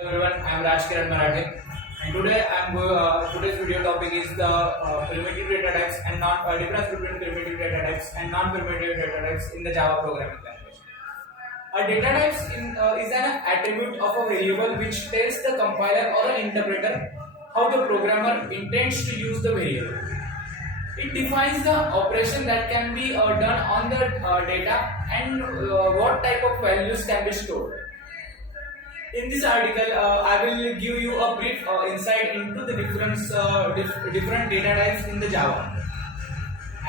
Everyone, I am Raj Kiran Marathe, and today's video topic is the primitive data types and non difference between primitive data types and non-primitive data types in the Java programming language. A data is an attribute of a variable which tells the compiler or an interpreter how the programmer intends to use the variable. It defines the operation that can be done on the data and what type of values can be stored. In this article, I will give you a brief insight into the different data types in the Java.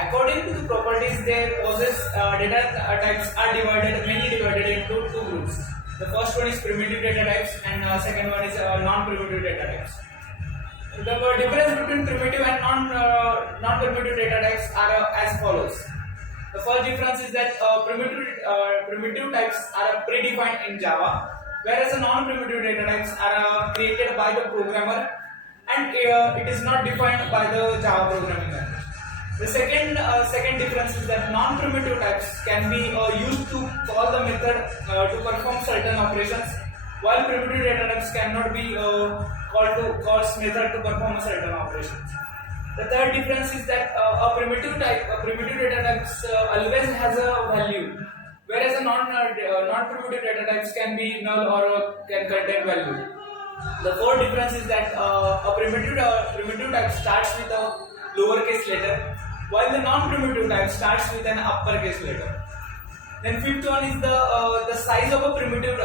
According to the properties they possess, data types are divided into two groups. The first one is primitive data types, and second one is non-primitive data types. The difference between primitive and non-primitive data types are as follows. The first difference is that primitive types are predefined in Java, whereas the non-primitive data types are created by the programmer, and it is not defined by the Java programming language. The second difference is that non-primitive types can be used to call the method to perform certain operations, while primitive data types cannot be called method to perform certain operations. The third difference is that a primitive data types always has a value, whereas a non-primitive data types can be null or can contain value. The fourth difference is that a primitive type starts with a lowercase letter, while the non-primitive type starts with an uppercase letter. Then fifth one is the size of a primitive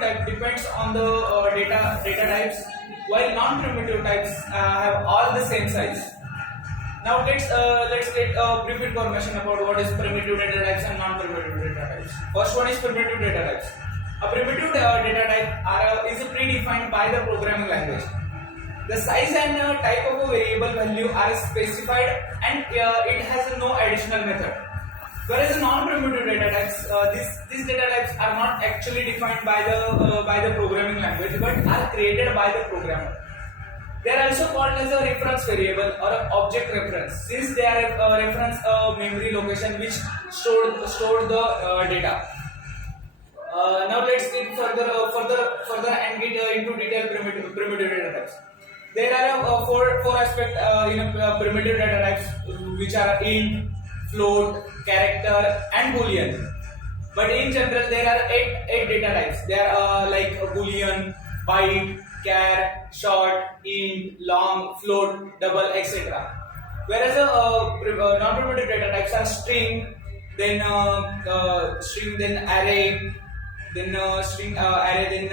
type depends on the data types, while non-primitive types have all the same size. Now let's get a brief information about what is primitive data types and non-primitive data types. First one is primitive data types. A primitive data type is predefined by the programming language. The size and type of a variable value are specified, and it has no additional method. Whereas non-primitive data types, these data types are not actually defined by the programming language, but are created by the programmer. They are also called as a reference variable or an object reference, since they are a reference memory location which stored the data. Now let's get further and get into detailed primitive data types. There are four aspects in a primitive data types, which are int, float, character, and boolean. But in general, there are eight data types. They are like a boolean, byte, char, short, int, long, float, double, etc. Whereas non-primitive data types are string, then array, then string array,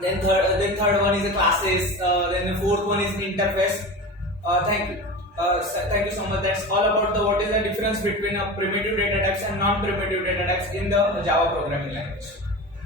then third one is a classes, then the fourth one is interface. Thank you so much. That's all about what is the difference between primitive data types and non-primitive data types in the Java programming language.